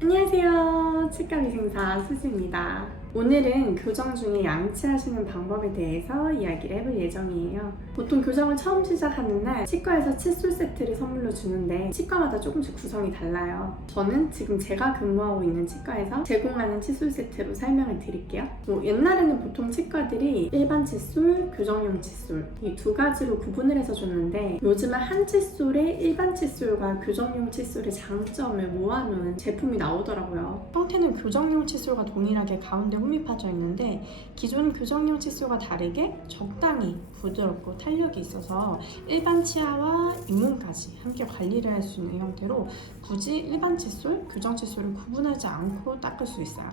안녕하세요. 치과위생사 수지입니다. 오늘은 교정 중에 양치하시는 방법에 대해서 이야기를 해볼 예정이에요. 보통 교정을 처음 시작하는 날 치과에서 칫솔 세트를 선물로 주는데 치과마다 조금씩 구성이 달라요. 저는 지금 제가 근무하고 있는 치과에서 제공하는 칫솔 세트로 설명을 드릴게요. 뭐 옛날에는 보통 치과들이 일반 칫솔, 교정용 칫솔 이 두 가지로 구분을 해서 줬는데 요즘은 한 칫솔에 일반 칫솔과 교정용 칫솔의 장점을 모아놓은 제품이 나오더라고요. 형태는 교정용 칫솔과 동일하게 가운데 홈이 파져 있는데 기존 교정용 칫솔과 다르게 적당히 부드럽고 탄력이 있어서 일반 치아와 잇몸까지 함께 관리를 할 수 있는 형태로 굳이 일반 칫솔, 교정 칫솔을 구분하지 않고 닦을 수 있어요.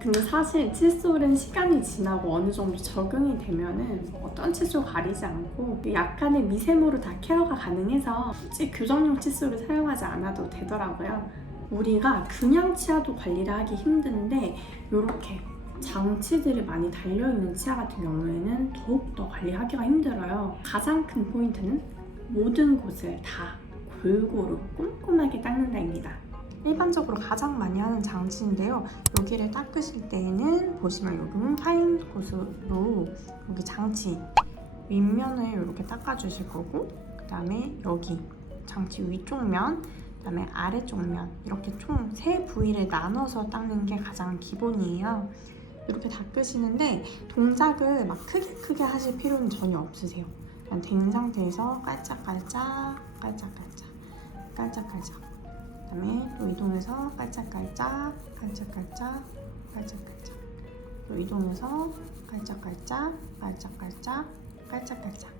근데 사실 칫솔은 시간이 지나고 어느 정도 적응이 되면은 어떤 칫솔 가리지 않고 약간의 미세모로 다 케어가 가능해서 굳이 교정용 칫솔을 사용하지 않아도 되더라고요. 우리가 그냥 치아도 관리를 하기 힘든데 이렇게 장치들이 많이 달려있는 치아 같은 경우에는 더욱더 관리하기가 힘들어요. 가장 큰 포인트는 모든 곳을 다 골고루 꼼꼼하게 닦는다입니다. 일반적으로 가장 많이 하는 장치인데요. 여기를 닦으실 때에는 보시면 여기는 파인 곳으로 여기 장치 윗면을 이렇게 닦아주실 거고 그 다음에 여기 장치 위쪽 면 그 다음에 아래쪽 면 이렇게 총 세 부위를 나눠서 닦는 게 가장 기본이에요. 이렇게 닦으시는데 동작을 막 크게 크게 하실 필요는 전혀 없으세요. 그냥 된 상태에서 깔짝깔짝 깔짝깔짝 깔짝깔짝 그다음에 또 이동해서 깔짝깔짝 깔짝깔짝 깔짝깔짝 또 이동해서 깔짝깔짝 깔짝깔짝 깔짝깔짝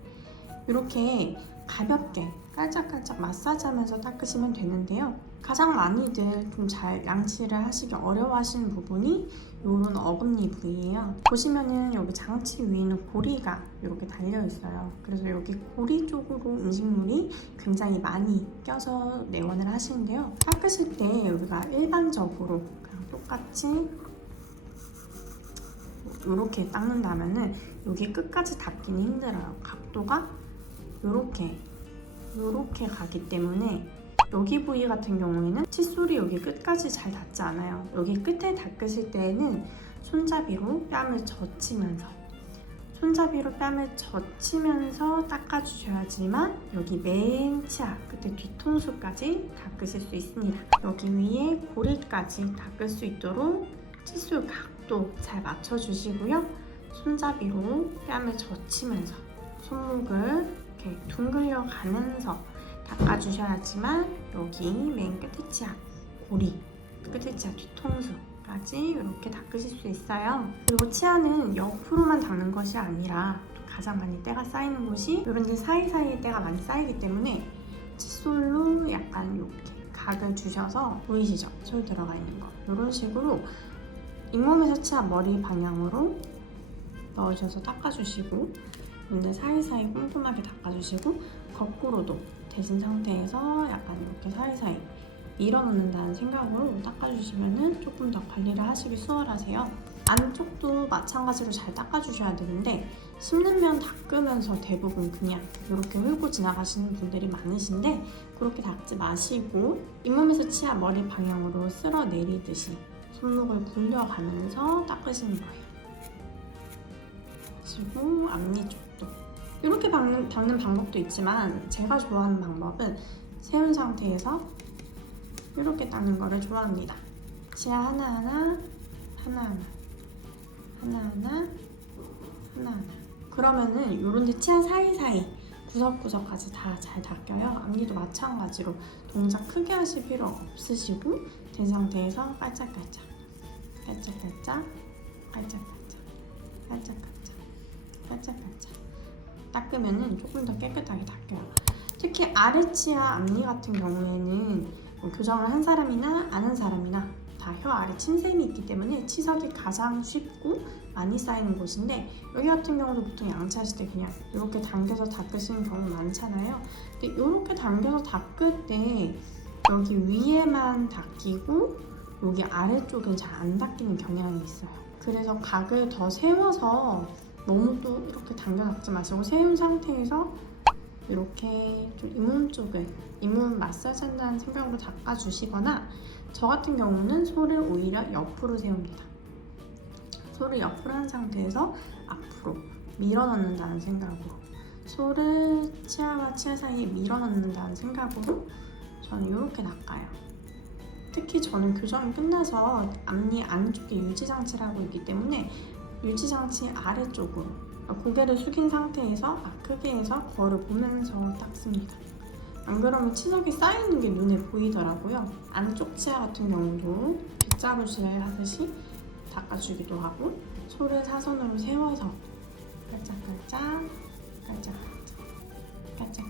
이렇게 가볍게 깔짝깔짝 마사지하면서 닦으시면 되는데요. 가장 많이들 좀 잘 양치를 하시기 어려워하시는 부분이 이런 어금니 부위예요. 보시면은 여기 장치 위에는 고리가 이렇게 달려 있어요. 그래서 여기 고리 쪽으로 음식물이 굉장히 많이 껴서 내원을 하시는데요. 닦으실 때 여기가 일반적으로 그냥 똑같이 이렇게 닦는다면은 여기 끝까지 닿기는 힘들어요. 각도가 이렇게 이렇게 가기 때문에 여기 부위 같은 경우에는 칫솔이 여기 끝까지 잘 닿지 않아요. 여기 끝에 닦으실 때에는 손잡이로 뺨을 젖히면서 손잡이로 뺨을 젖히면서 닦아주셔야지만 여기 맨 치아 끝에 뒤통수까지 닦으실 수 있습니다. 여기 위에 고리까지 닦을 수 있도록 칫솔 각도 잘 맞춰주시고요. 손잡이로 뺨을 젖히면서 손목을 이렇게 둥글려 가면서 닦아주셔야지만 여기 맨 끝에 치아 고리 끝에 치아 뒤통수까지 이렇게 닦으실 수 있어요. 그리고 치아는 옆으로만 닦는 것이 아니라 또 가장 많이 때가 쌓이는 곳이 이런 데 사이사이에 때가 많이 쌓이기 때문에 칫솔로 약간 이렇게 각을 주셔서 보이시죠? 솔 들어가 있는 거 이런 식으로 잇몸에서 치아 머리 방향으로 넣으셔서 닦아주시고 근데 사이사이 꼼꼼하게 닦아주시고 거꾸로도 되신 상태에서 약간 이렇게 사이사이 밀어넣는다는 생각으로 닦아주시면 조금 더 관리를 하시기 수월하세요. 안쪽도 마찬가지로 잘 닦아주셔야 되는데 씹는 면 닦으면서 대부분 그냥 이렇게 흘고 지나가시는 분들이 많으신데 그렇게 닦지 마시고 잇몸에서 치아 머리 방향으로 쓸어 내리듯이 손목을 굴려가면서 닦으시는 거예요. 그리고 앞니 쪽도 이렇게 닦는, 닦는 방법도 있지만 제가 좋아하는 방법은 세운 상태에서 이렇게 닦는 거를 좋아합니다. 치아 하나하나 하나하나 하나하나 하나하나 그러면은 이런 데 치아 사이사이 구석구석까지 다 잘 닦여요. 앞니도 마찬가지로 동작 크게 하실 필요 없으시고 된 상태에서 깔짝깔짝 깔짝깔짝 깔짝깔짝 깔짝깔짝 깔짝깔짝 닦으면은 조금 더 깨끗하게 닦여요. 특히 아래 치아 앞니 같은 경우에는 뭐 교정을 한 사람이나 안 한 사람이나 다 혀 아래 침샘이 있기 때문에 치석이 가장 쉽고 많이 쌓이는 곳인데 여기 같은 경우도 보통 양치하실 때 그냥 이렇게 당겨서 닦으시는 경우 많잖아요. 근데 이렇게 당겨서 닦을 때 여기 위에만 닦이고 여기 아래쪽은 잘 안 닦이는 경향이 있어요. 그래서 각을 더 세워서 너무 또 이렇게 당겨 닦지 마시고 세운 상태에서 이렇게 좀 잇몸 쪽을 잇몸 마사지 한다는 생각으로 닦아주시거나 저 같은 경우는 소를 오히려 옆으로 세웁니다. 소를 옆으로 한 상태에서 앞으로 밀어 넣는다는 생각으로 소를 치아와 치아 사이에 밀어 넣는다는 생각으로 저는 이렇게 낚아요. 특히 저는 교정이 끝나서 앞니 안쪽에 유지 장치를 하고 있기 때문에 유지장치 아래쪽으로 고개를 숙인 상태에서 아, 크게 해서 거울을 보면서 닦습니다. 안 그러면 치석이 쌓이는 게 눈에 보이더라고요. 안쪽 치아 같은 경우도 빗자루질 하듯이 닦아주기도 하고 소를 사선으로 세워서 깔짝깔짝 깔짝깔짝 깔짝깔짝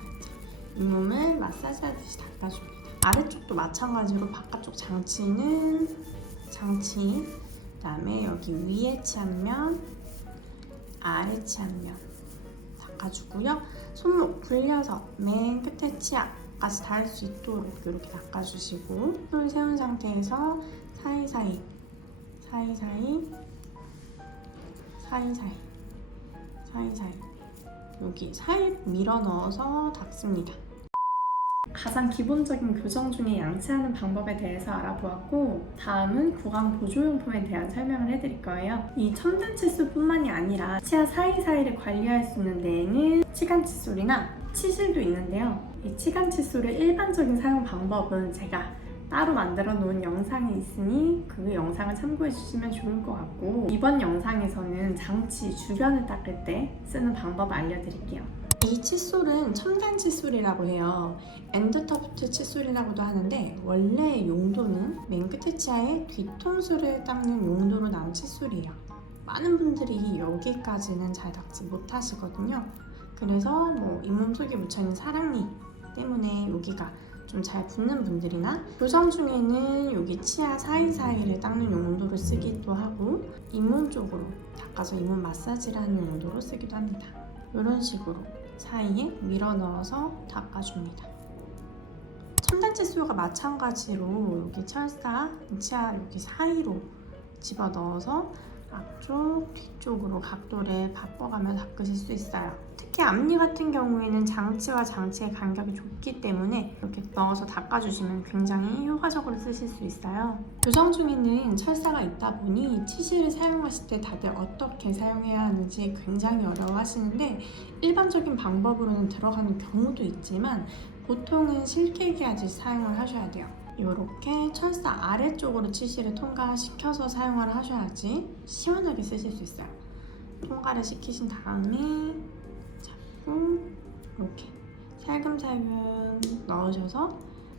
잇몸을 마사지 하듯이 닦아줍니다. 아래쪽도 마찬가지로 바깥쪽 장치는 장치 그 다음에 여기 위에 치안면 아래 치안면 닦아주고요. 손목 굴려서 맨 끝에 치아까지 닿을 수 있도록 이렇게 닦아주시고 손을 세운 상태에서 사이사이 사이사이 사이사이 사이사이 여기 살 밀어 넣어서 닦습니다. 가장 기본적인 교정 중에 양치하는 방법에 대해서 알아보았고 다음은 구강 보조용품에 대한 설명을 해드릴 거예요. 이 첨단 칫솔뿐만이 아니라 치아 사이사이를 관리할 수 있는 데에는 치간 칫솔이나 치실도 있는데요. 이 치간 칫솔의 일반적인 사용 방법은 제가 따로 만들어 놓은 영상이 있으니 그 영상을 참고해 주시면 좋을 것 같고 이번 영상에서는 장치 주변을 닦을 때 쓰는 방법을 알려드릴게요. 이 칫솔은 첨단 칫솔이라고 해요. 엔드터프트 칫솔이라고도 하는데 원래 용도는 맨 끝에 치아의 뒤통수를 닦는 용도로 나온 칫솔이에요. 많은 분들이 여기까지는 잘 닦지 못하시거든요. 그래서 뭐 잇몸 속에 묻혀있는 사랑니 때문에 여기가 좀 잘 붙는 분들이나 교정 중에는 여기 치아 사이사이를 닦는 용도로 쓰기도 하고 잇몸 쪽으로 닦아서 잇몸 마사지를 하는 용도로 쓰기도 합니다. 이런 식으로 사이에 밀어 넣어서 닦아줍니다. 첨단 칫솔과 마찬가지로 여기 철사 치아 여기 사이로 집어 넣어서 앞쪽, 뒤쪽으로 각도를 바꿔가며 닦으실 수 있어요. 특히 앞니 같은 경우에는 장치와 장치의 간격이 좁기 때문에 이렇게 넣어서 닦아주시면 굉장히 효과적으로 쓰실 수 있어요. 교정 중에는 철사가 있다 보니 치실을 사용하실 때 다들 어떻게 사용해야 하는지 굉장히 어려워하시는데 일반적인 방법으로는 들어가는 경우도 있지만 보통은 실케기 하듯이 사용을 하셔야 돼요. 이렇게 철사 아래쪽으로 치실을 통과시켜서 사용을 하셔야지 시원하게 쓰실 수 있어요. 통과를 시키신 다음에 잡고 이렇게 살금살금 넣으셔서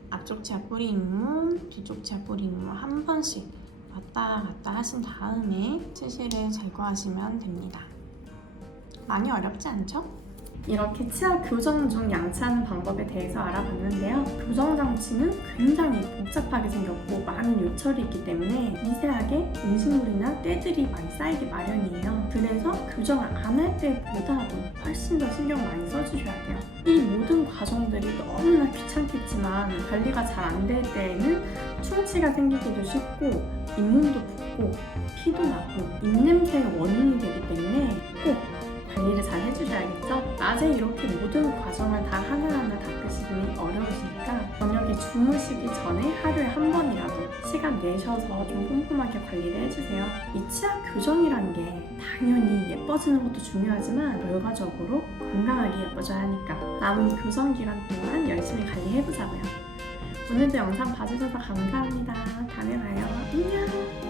앞쪽 치아 뿌리 잇몸, 뒤쪽 치아 뿌리 잇몸 한 번씩 왔다 갔다 하신 다음에 치실을 제거하시면 됩니다. 많이 어렵지 않죠? 이렇게 치아 교정 중 양치하는 방법에 대해서 알아봤는데요. 교정 장치는 굉장히 복잡하게 생겼고 많은 요철이 있기 때문에 미세하게 음식물이나 때들이 많이 쌓이기 마련이에요. 그래서 교정을 안 할 때보다도 훨씬 더 신경 많이 써주셔야 돼요. 이 모든 과정들이 너무나 귀찮겠지만 관리가 잘 안 될 때에는 충치가 생기기도 쉽고 잇몸도 붓고 피도 나고 입냄새의 원인이 되기 때문에 꼭 관리를 잘 해주셔야겠죠? 낮에 이렇게 모든 과정을 다 하나하나 닦으시기 어려우시니까 저녁에 주무시기 전에 하루에 한 번이라도 시간 내셔서 좀 꼼꼼하게 관리를 해주세요. 이 치아 교정이라는 게 당연히 예뻐지는 것도 중요하지만 결과적으로 건강하게 예뻐져야 하니까 남은 교정 기간 동안 열심히 관리해보자고요. 오늘도 영상 봐주셔서 감사합니다. 다음에 봐요. 안녕!